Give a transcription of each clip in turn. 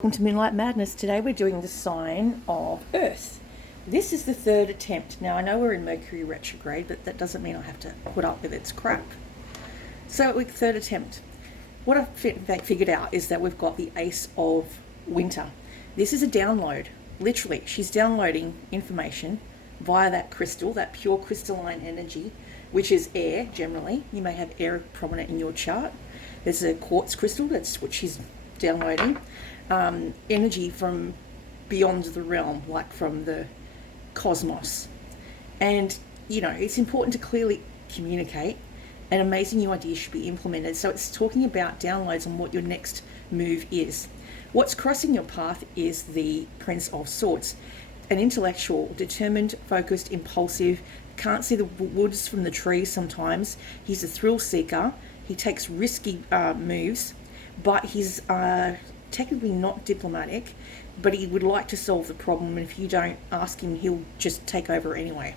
Welcome to Moonlight Madness. Today we're doing the sign of Earth. This is the third attempt. Now I know we're in Mercury retrograde, but that doesn't mean I have to put up with its crap. So with third attempt, what I've figured out is that we've got the Ace of Winter. This is a download. Literally, she's downloading information via that crystal, that pure crystalline energy, which is air generally. You may have air prominent in your chart. There's a quartz crystal, that's what she's downloading. Energy from beyond the realm, like from the cosmos. And, you know, it's important to clearly communicate, and amazing new ideas should be implemented. So it's talking about downloads on what your next move is. What's crossing your path is the Prince of Swords. An intellectual, determined, focused, impulsive, can't see the woods from the trees sometimes. He's a thrill seeker. He takes risky moves, but he's technically not diplomatic, but he would like to solve the problem, and if you don't ask him, he'll just take over anyway.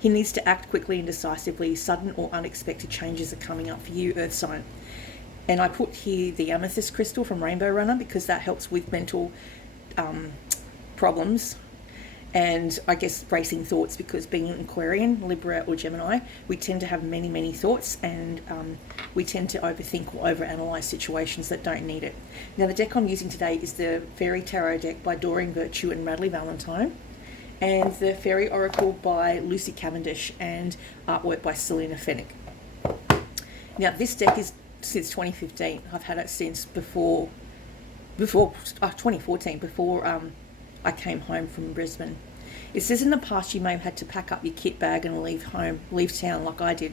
He needs to act quickly and decisively. Sudden or unexpected changes are coming up for you, Earth sign. And I put here the amethyst crystal from Rainbow Runner because that helps with mental problems and I guess racing thoughts, because being an Aquarian, Libra or Gemini, we tend to have many thoughts, and we tend to overthink or overanalyze situations that don't need it. Now the deck I'm using today is the Fairy Tarot deck by Doreen Virtue and Radley Valentine, and the Fairy Oracle by Lucy Cavendish, and artwork by Selena Fennick. Now this deck is since 2015. I've had it since before 2014, before I came home from Brisbane. It says in the past you may have had to pack up your kit bag and leave town like I did.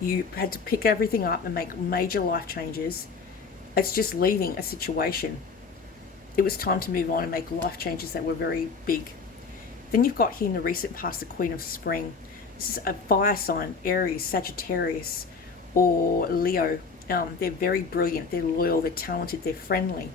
You had to pick everything up and make major life changes. It's just leaving a situation. It was time to move on and make life changes that were very big. Then you've got here in the recent past the Queen of Spring. This is a fire sign, Aries, Sagittarius or Leo. They're very brilliant, they're loyal, they're talented, they're friendly.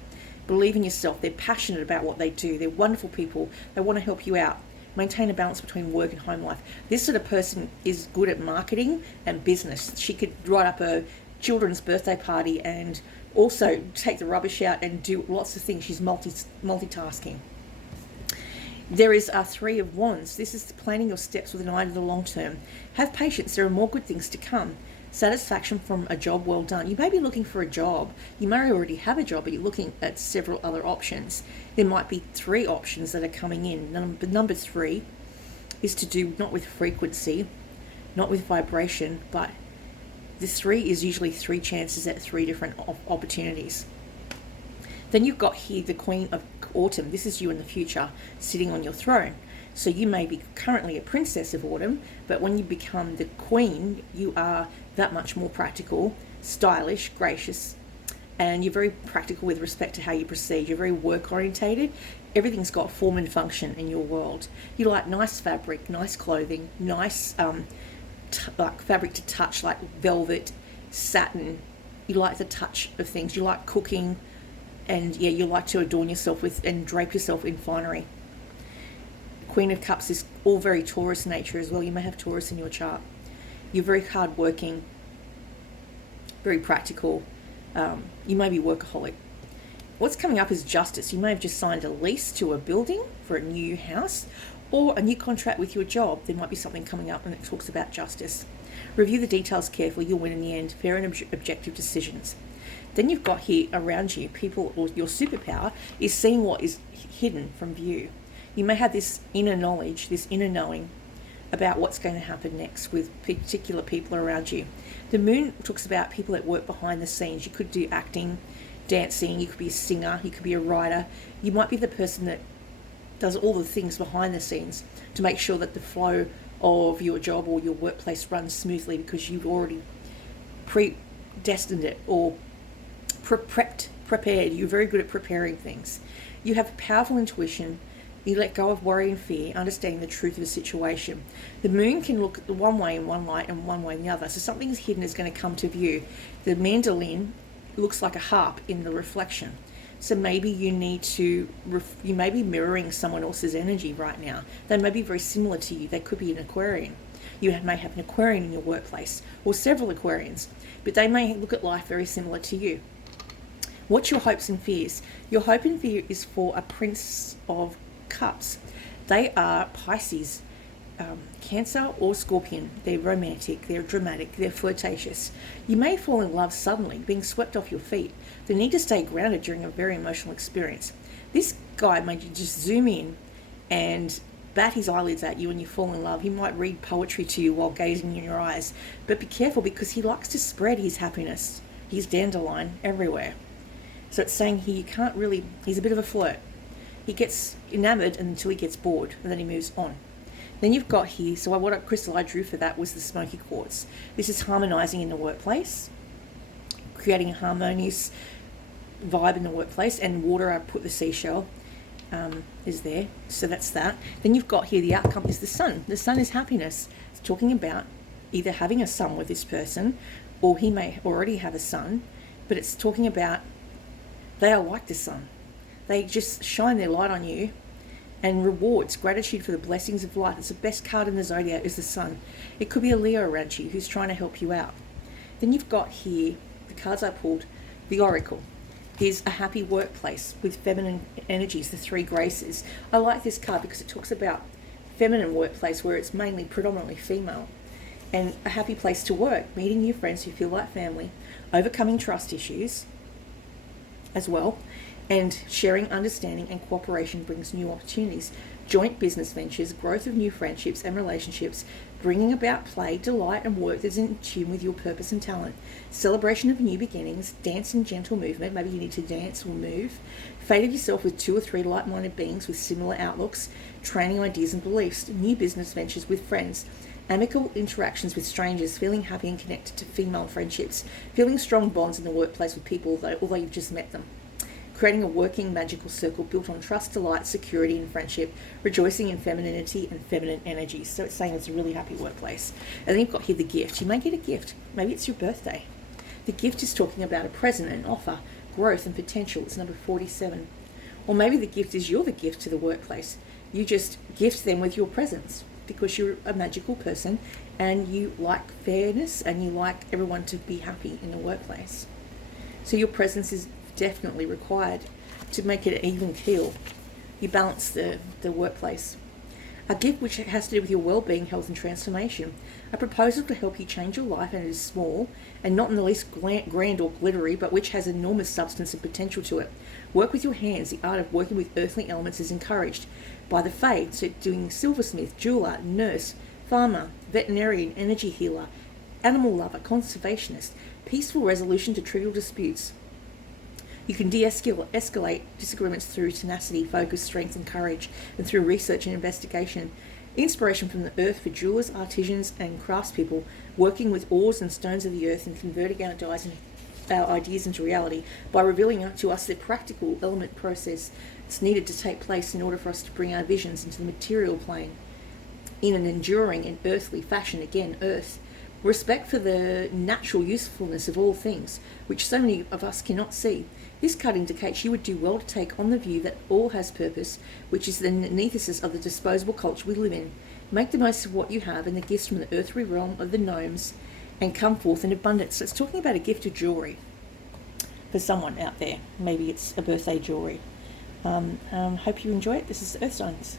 Believe in yourself, they're passionate about what they do, they're wonderful people, they want to help you out. Maintain a balance between work and home life. This sort of person is good at marketing and business. She could write up a children's birthday party and also take the rubbish out and do lots of things. She's multitasking. There is a Three of Wands. This is planning your steps with an eye to the long term. Have patience, there are more good things to come. Satisfaction from a job well done. You may be looking for a job. You may already have a job, but you're looking at several other options. There might be three options that are coming in. Number three is to do not with frequency, not with vibration, but the three is usually three chances at three different opportunities. Then you've got here the Queen of Autumn. This is you in the future, sitting on your throne. So you may be currently a princess of autumn, but when you become the queen, you are that much more practical, stylish, gracious, and you're very practical with respect to how you proceed. You're very work orientated. Everything's got form and function in your world. You like nice fabric, nice clothing, nice like fabric to touch, like velvet, satin. You like the touch of things. You like cooking, and yeah, you like to adorn yourself with and drape yourself in finery. Queen of Cups is all very Taurus nature as well. You may have Taurus in your chart. You're very hardworking, very practical. You may be workaholic. What's coming up is justice. You may have just signed a lease to a building for a new house or a new contract with your job. There might be something coming up and it talks about justice. Review the details carefully. You'll win in the end. Fair and objective decisions. Then you've got here around you, people, or your superpower is seeing what is hidden from view. You may have this inner knowledge, this inner knowing about what's going to happen next with particular people around you. The moon talks about people that work behind the scenes. You could do acting, dancing, you could be a singer, you could be a writer. You might be the person that does all the things behind the scenes to make sure that the flow of your job or your workplace runs smoothly because you've already predestined it or prepared. You're very good at preparing things. You have powerful intuition. You let go of worry and fear, understanding the truth of the situation. The moon can look one way in one light and one way in the other. So something hidden is going to come to view. The mandolin looks like a harp in the reflection. So maybe you need to, you may be mirroring someone else's energy right now. They may be very similar to you. They could be an Aquarian. You may have an Aquarian in your workplace or several Aquarians, but they may look at life very similar to you. What's your hopes and fears? Your hope and fear is for a Prince of Cups. They are Pisces, Cancer or Scorpion. They're romantic, they're dramatic, they're flirtatious. You may fall in love suddenly, being swept off your feet. The need to stay grounded during a very emotional experience. This guy made you just zoom in and bat his eyelids at you when you fall in love. He might read poetry to you while gazing in your eyes. But be careful, because he likes to spread his happiness, his dandelion, everywhere. So it's saying he can't really, he's a bit of a flirt. He gets enamored until he gets bored, and then he moves on. Then you've got here, so what crystal I drew for that was the smoky quartz. This is harmonizing in the workplace, creating a harmonious vibe in the workplace. And water, I put the seashell, is there. So that's that. Then you've got here, the outcome is the sun. The sun is happiness. It's talking about either having a son with this person, or he may already have a son, but it's talking about they are like the sun. They just shine their light on you. And rewards, gratitude for the blessings of life. It's the best card in the zodiac, is the sun. It could be a Leo around you who's trying to help you out. Then you've got here, the cards I pulled, the Oracle. Is a happy workplace with feminine energies, the three graces. I like this card because it talks about feminine workplace where it's mainly predominantly female. And a happy place to work, meeting new friends who feel like family, overcoming trust issues as well. And sharing, understanding, and cooperation brings new opportunities. Joint business ventures, growth of new friendships and relationships, bringing about play, delight, and work that's in tune with your purpose and talent. Celebration of new beginnings, dance and gentle movement. Maybe you need to dance or move. Fate of yourself with 2 or 3 like-minded beings with similar outlooks, training ideas and beliefs. New business ventures with friends. Amicable interactions with strangers, feeling happy and connected to female friendships. Feeling strong bonds in the workplace with people, although you've just met them. Creating a working magical circle built on trust, delight, security, and friendship, rejoicing in femininity and feminine energies. So it's saying it's a really happy workplace. And then you've got here the gift. You may get a gift. Maybe it's your birthday. The gift is talking about a present, an offer, growth, and potential. It's number 47. Or maybe the gift is you're the gift to the workplace. You just gift them with your presence because you're a magical person and you like fairness and you like everyone to be happy in the workplace. So your presence is definitely required to make it an even keel. You balance the workplace. A gift which has to do with your well-being, health and transformation. A proposal to help you change your life, and it is small and not in the least grand or glittery, but which has enormous substance and potential to it. Work with your hands. The art of working with earthly elements is encouraged by the Fae. So doing silversmith, jeweler, nurse, farmer, veterinarian, energy healer, animal lover, conservationist, peaceful resolution to trivial disputes. You can de-escalate disagreements through tenacity, focus, strength and courage, and through research and investigation. Inspiration from the earth for jewelers, artisans and craftspeople, working with ores and stones of the earth and converting our ideas into reality by revealing to us the practical element process that's needed to take place in order for us to bring our visions into the material plane in an enduring and earthly fashion. Again, earth. Respect for the natural usefulness of all things, which so many of us cannot see. This card indicates you would do well to take on the view that all has purpose, which is the antithesis of the disposable culture we live in. Make the most of what you have and the gifts from the earthly realm of the gnomes and come forth in abundance. So it's talking about a gift of jewellery for someone out there. Maybe it's a birthday jewellery. Hope you enjoy it. This is Earth Stones.